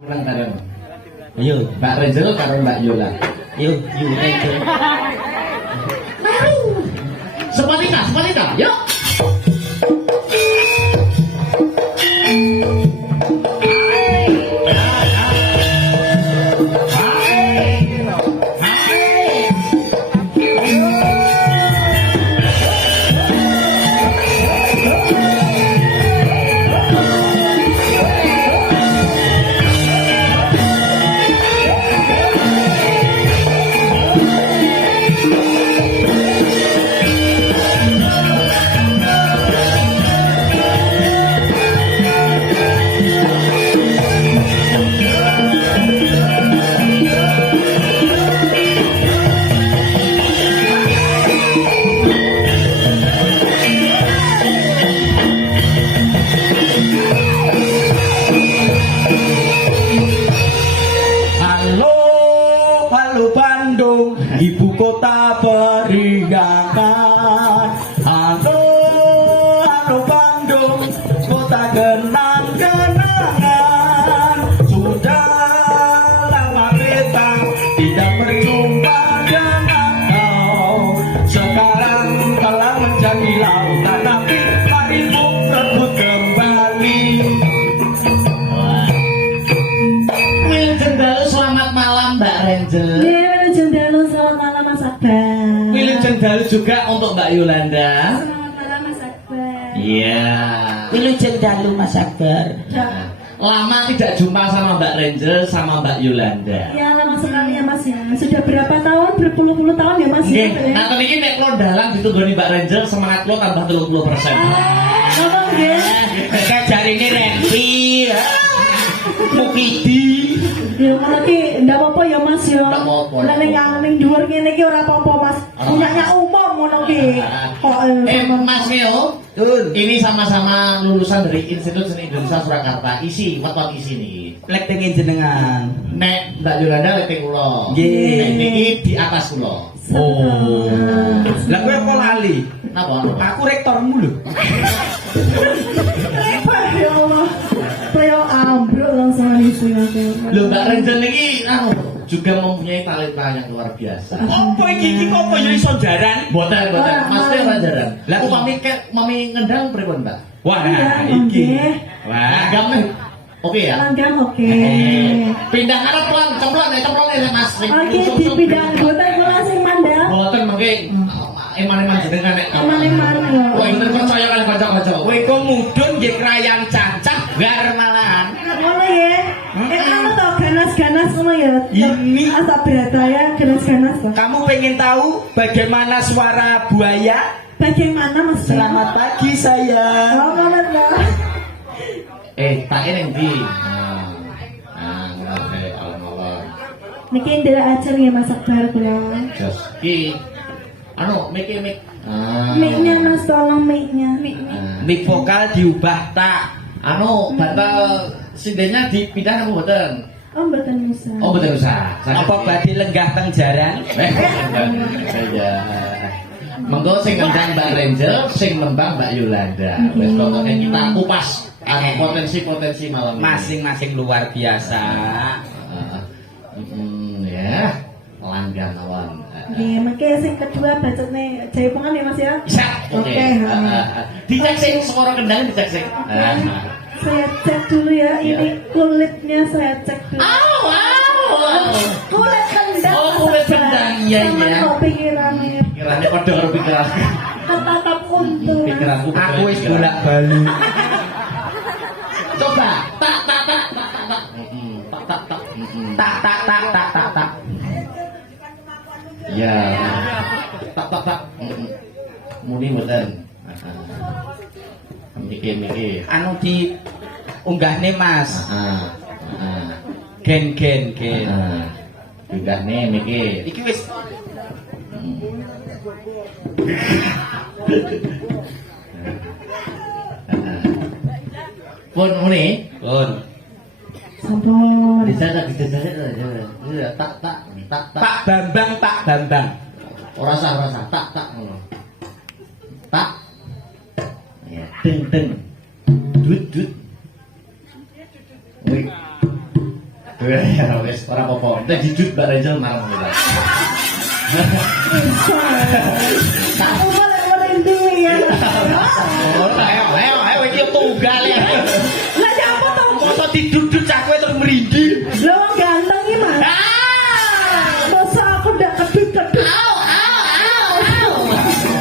Menang kalian. Ayo, Mbak Renzel karo Mbak Yola. Ayo, Renzel. Semalika, yuk. Bandung, ibu kota periangan. Halo Bandung, kota kenang-kenangan. Sudah lama kita tidak berjumpa dengan kau. Sekarang telah menjadi lautan, tapi harimu rebut kembali. Selamat malam Mbak Renzel. Wilujeng dalu juga untuk Mbak Yolanda. Selamat malam Mas Akbar. Iya. Wilujeng dalu Mas Akbar. Lama tidak jumpa sama Mbak Renzel sama Mbak Yolanda. Ya lama sekali ya Mas ya. Sudah berapa tahun? Berpuluh-puluh tahun ya Mas. Nggih, Ya? nah ini nek kula dalang ditunggoni Mbak Renzel semangat kula tambah 30%. Ngomong nggih. Kayak jarine Rempi. Mukidi. Ya ngono ki ndak apa-apa ya Mas ya. Ndak apa-apa. Lah ning dhuwur ngene iki ora apa-apa Mas. Punyanya umum ngono ki. Kok Mas Neo, ini sama-sama lulusan dari Institut Seni Indonesia Surakarta. Isi, wat isi nih. Lek tengin jenengan. Nek Mbak Yolanda lek teng kula. Nggih. Nek niki di atas kula. Oh. Lah kowe kok lali? Napa? Aku rektormu lho. ya Allah. Kayak ambruk langsung isi aku. Lho Mbak Renzel niki juga mempunyai talenta yang luar biasa. Apa iki apa ya iso jaran? Boten. Mas Teh rajaran. Lah mami ngendang pripun, Mbak? Wah, Iya, iki. nggih. Wah, Agam oke ya? Langgam oke. Pindah arep cemplon ya Mas. Oke, dipindah anggota kula sing mandang. Boten mengke eman-eman jenengan nek. Eman-eman. Wah, ini percaya kali baca-baca. kowe kok mudhun nggih krayang cacah gar malahan. Ngono ya. Kamu tau ganas-ganas ngono ya. Ini. Asa berata ya ganas-ganas kok. Kamu pengen tahu bagaimana suara buaya? Bagaimana Mas? Selamat pagi sayang. Oh, ngono ta. Tak ini ndi? Ngono alon-alon. Niki ndelok ajar ya Mas Akbar kula. Jos ki mik. Mic-nya Mas tolong mic-nya. Mic vokal diubah tak. Batal sindenya dipindah apa mboten? Oh, mboten usah. Oh, mboten usah. Apa badhe lenggah teng jaran? Ya. Monggo sing ngendang Mbak Renzel, sing nembang Mbak Yolanda. Wes pokoknya kita kupas potensi-potensi malam ini. Masing-masing luar biasa. Ya, langgam awan. Nggih, mengke sing kedua bacotne jaipongan ya Mas ya. Bisa. Oke. Dicek sing suara kendang dicek sing. Saya cek dulu ya, ini kulitnya saya cek dulu. Kulit kendang. Oh, kulit kendang. Iya. Kok pikirannya Pikirannya padha karo pikiran. tetap untung. Pikiranku Aku wis bolak-balik. Coba. Tak. Tak. Ya. Tak. Muni mboten. Mikir. Anu di unggahne Mas. Gen. Unggahne mikir. Iki wis Pun muni. pun. Sampun. Dicatat. Tak. Pak Bambang. Ora sah. Tak ngono. Tak. Ya, deng. Dut. Wih. Ya wis ora apa-apa. Kita jujur Mbak Rachel marang kita. Aku boleh merinding ya. Oh, ayo iki tunggal ya. Lah ya apa tuh? Masa didudut cah kowe terus merinding. Lah wong ganteng iki, Mas. Masa aku ndak kedut-kedut.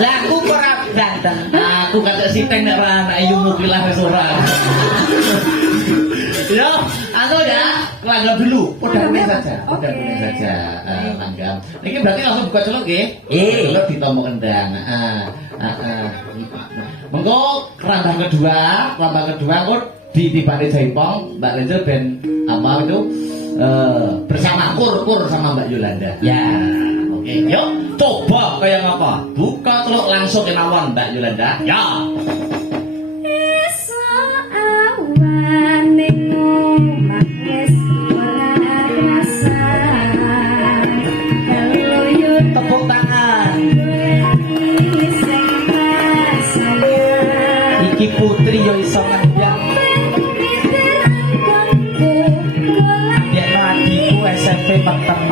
Lah aku kok ora ganteng. Aku kata si Teng nek ora anak iyu mukilah wis ora. Yo, aku ya langgam dulu. Udah kuning saja. Udah kuning saja. Langgam. Ini berarti langsung buka celok nggih? Celok ditompo kendang. Mengko kerambang kedua kok ditibane jaipong Mbak Rachel ben apa itu bersama kur sama Mbak Yolanda. Ya. Oke, yuk coba kayak apa? Buka celok langsung kemawon Mbak Yolanda. Ya. Tepuk tangan. Iki putri yo iso ngendang. Yen adikku SMP peteng.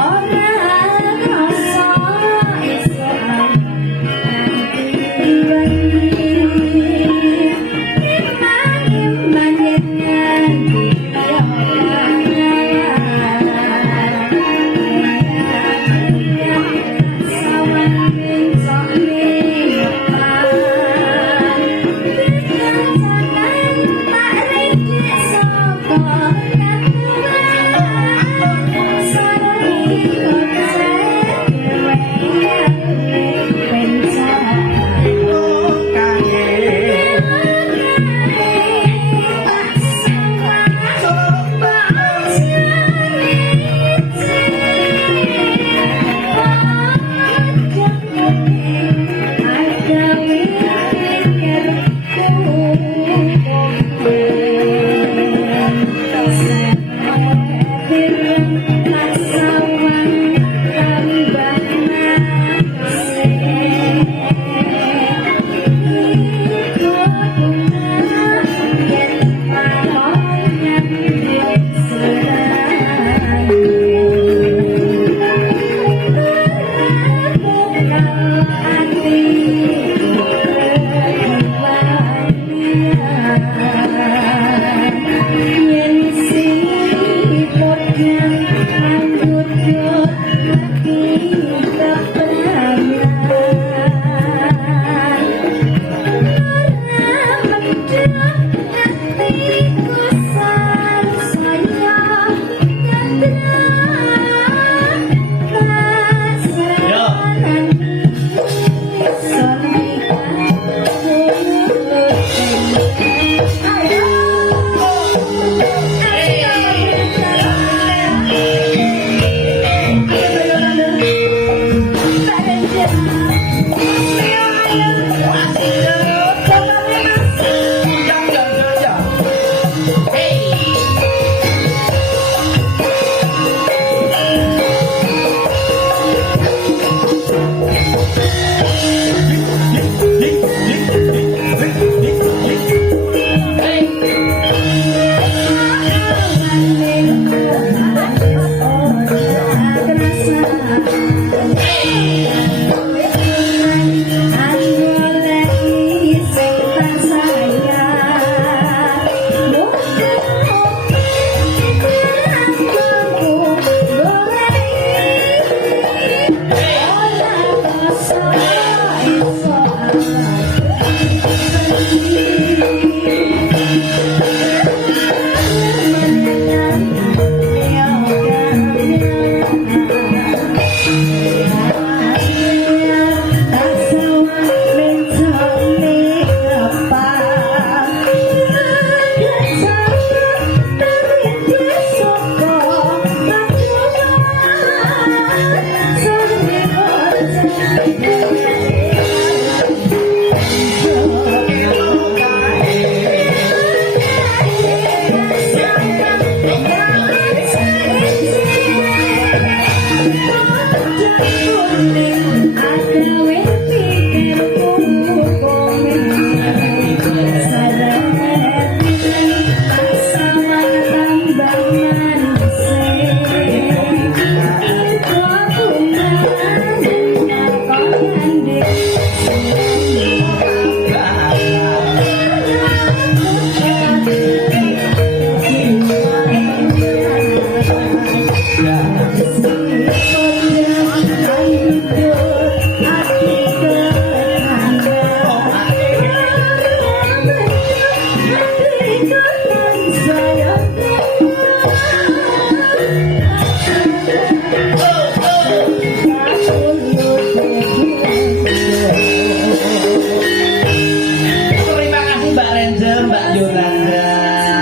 Yolanda.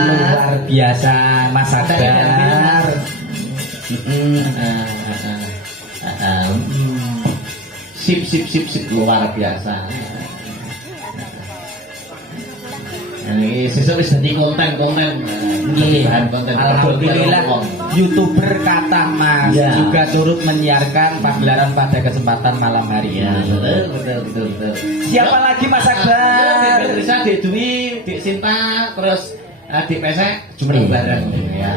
Luar biasa Mas Akbar. Sip luar biasa. Ini sesuk wis dadi konten-konten. Nggih, Bahan konten. alhamdulillah YouTuber kata Mas Ya. juga turut menyiarkan pagelaran pada kesempatan malam hari Ya, ini. betul. Siapa lagi Mas Akbar? Bisa Dek Dwi, Dek Sinta, terus Dek Pesek, cuma bareng. Ya.